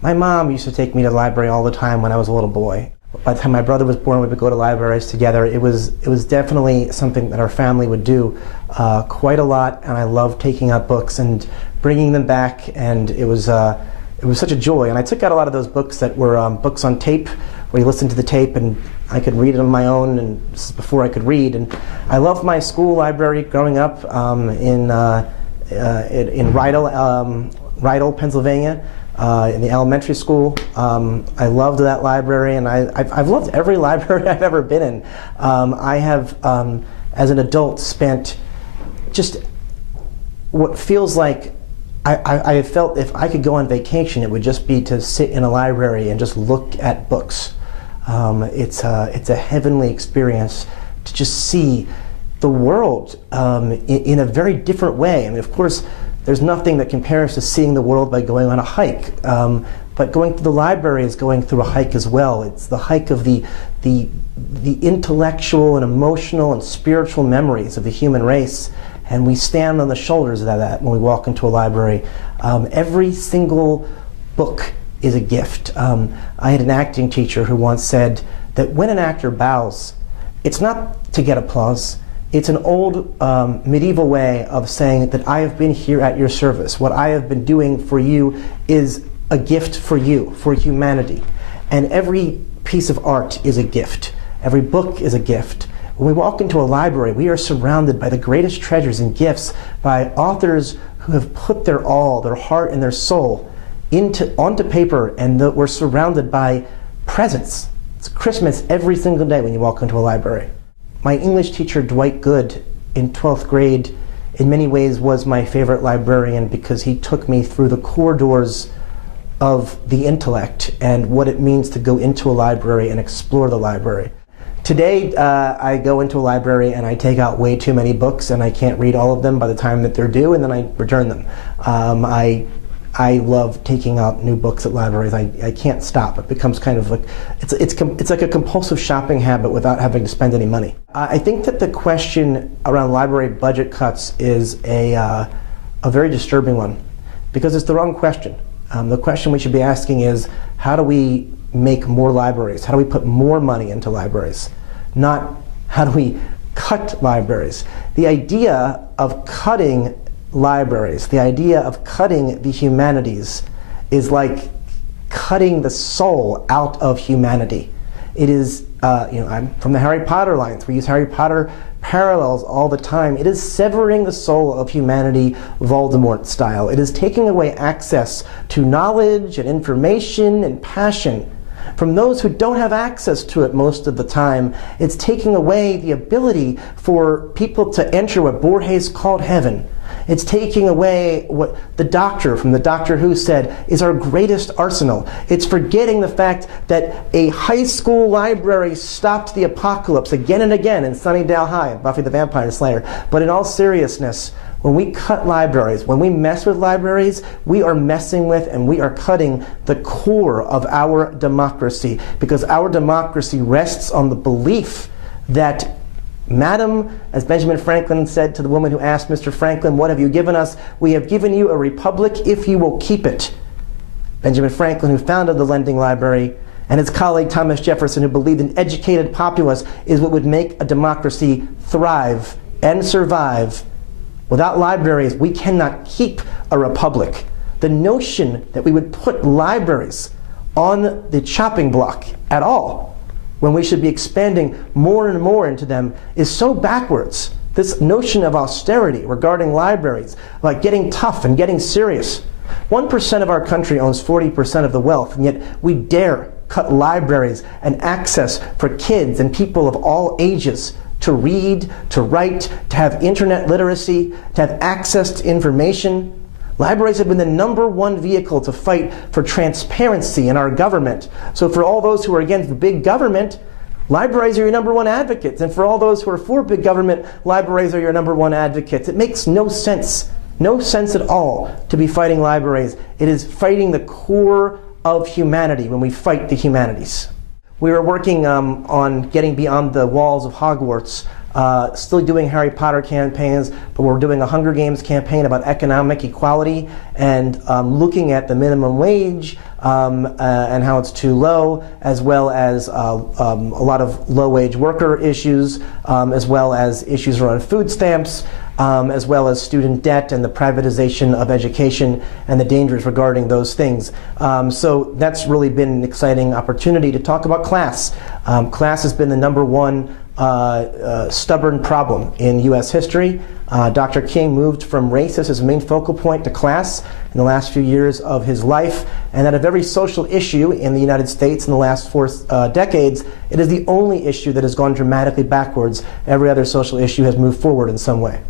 My mom used to take me to the library all the time when I was a little boy. By the time my brother was born, we would go to libraries together. It was definitely something that our family would do quite a lot, and I loved taking out books and bringing them back, and it was such a joy. And I took out a lot of those books that were books on tape, where you listen to the tape and I could read it on my own, and this is before I could read. And I loved my school library growing up in Rydell, Pennsylvania. In the elementary school. I loved that library, and I've loved every library I've ever been in. I have, as an adult, spent just what feels like I have felt if I could go on vacation, it would just be to sit in a library and just look at books. It's a heavenly experience to just see the world in a very different way. I mean, of course, there's nothing that compares to seeing the world by going on a hike. But going to the library is going through a hike as well. It's the hike of the intellectual and emotional and spiritual memories of the human race. And we stand on the shoulders of that when we walk into a library. Every single book is a gift. I had an acting teacher who once said that when an actor bows, it's not to get applause. It's an old medieval way of saying that I have been here at your service. What I have been doing for you is a gift for you, for humanity. And every piece of art is a gift. Every book is a gift. When we walk into a library, we are surrounded by the greatest treasures and gifts by authors who have put their all, their heart and their soul onto paper, and we're surrounded by presents. It's Christmas every single day when you walk into a library. My English teacher, Dwight Good, in 12th grade, in many ways was my favorite librarian because he took me through the corridors of the intellect and what it means to go into a library and explore the library. Today, I go into a library and I take out way too many books, and I can't read all of them by the time that they're due, and then I return them. I love taking out new books at libraries. I can't stop. It becomes kind of like, it's like a compulsive shopping habit without having to spend any money. I think that the question around library budget cuts is a very disturbing one, because it's the wrong question. The question we should be asking is, how do we make more libraries? How do we put more money into libraries? Not how do we cut libraries? The idea of cutting libraries, the idea of cutting the humanities, is like cutting the soul out of humanity. It is, I'm from the Harry Potter lines. We use Harry Potter parallels all the time. It is severing the soul of humanity, Voldemort style. It is taking away access to knowledge and information and passion from those who don't have access to it most of the time. It's taking away the ability for people to enter what Borges called heaven. It's taking away what the Doctor from the Doctor Who said is our greatest arsenal. It's forgetting the fact that a high school library stopped the apocalypse again and again in Sunnydale High, Buffy the Vampire Slayer. But in all seriousness, when we cut libraries, when we mess with libraries, we are messing with and we are cutting the core of our democracy, because our democracy rests on the belief that, Madam, as Benjamin Franklin said to the woman who asked Mr. Franklin, "What have you given us?" "We have given you a republic if you will keep it." Benjamin Franklin, who founded the Lending Library, and his colleague Thomas Jefferson, who believed an educated populace is what would make a democracy thrive and survive. Without libraries, we cannot keep a republic. The notion that we would put libraries on the chopping block at all, when we should be expanding more and more into them, is so backwards. This notion of austerity regarding libraries, like getting tough and getting serious. 1% of our country owns 40% of the wealth, and yet we dare cut libraries and access for kids and people of all ages to read, to write, to have internet literacy, to have access to information. Libraries have been the #1 vehicle to fight for transparency in our government. So for all those who are against big government, libraries are your #1 advocates. And for all those who are for big government, libraries are your #1 advocates. It makes no sense at all to be fighting libraries. It is fighting the core of humanity when we fight the humanities. We were working on getting beyond the walls of Hogwarts, still doing Harry Potter campaigns, but we're doing a Hunger Games campaign about economic equality and looking at the minimum wage, and how it's too low, as well as a lot of low-wage worker issues, as well as issues around food stamps, as well as student debt and the privatization of education and the dangers regarding those things. So that's really been an exciting opportunity to talk about class. Class has been the #1 stubborn problem in U.S. history. Dr. King moved from race as his main focal point to class in the last few years of his life, and out of every social issue in the United States in the last 4 decades, it is the only issue that has gone dramatically backwards. Every other social issue has moved forward in some way.